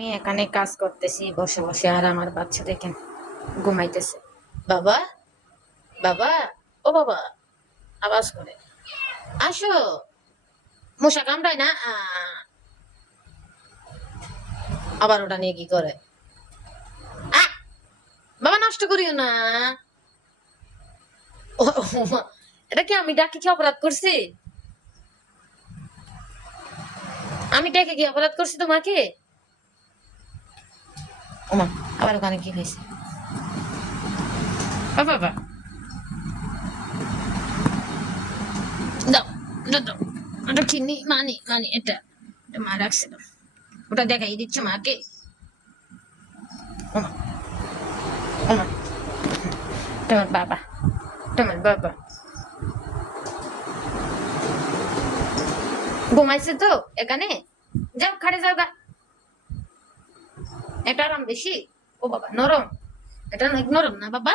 আমি এখানে কাজ করতেছি বসে বসে, আর আমার বাচ্চা দেখেন ঘুমাইতেছে। বাবা, বাবা, ও বাবা, আওয়াজ করে, আসো। মশা কামড়ায় না? আবার ওটা নিয়ে কি করে? আহ! বাবা, নষ্ট করিও না। ও মা, এটা কি আমি ডাকি কি অপরাধ করছি? আমি ডেকে কি অপরাধ করছি তোমাকে? ওমা, আবার ওখানে কি হয়েছে? ও বাবা, দাও, দাও, দাও। ওটা কি মানি এটা, এটা মা রাখছিল। ওটা দেখাই দিচ্ছ মাকে? ওমা, ওমা, তোমার বাবা, তোমার বাবা ঘুমাইছে তো এখানে। যাও, খাটে যাও গা। এটা আরাম বেশি। ও বাবা, নরম। এটা অনেক নরম না বাবা?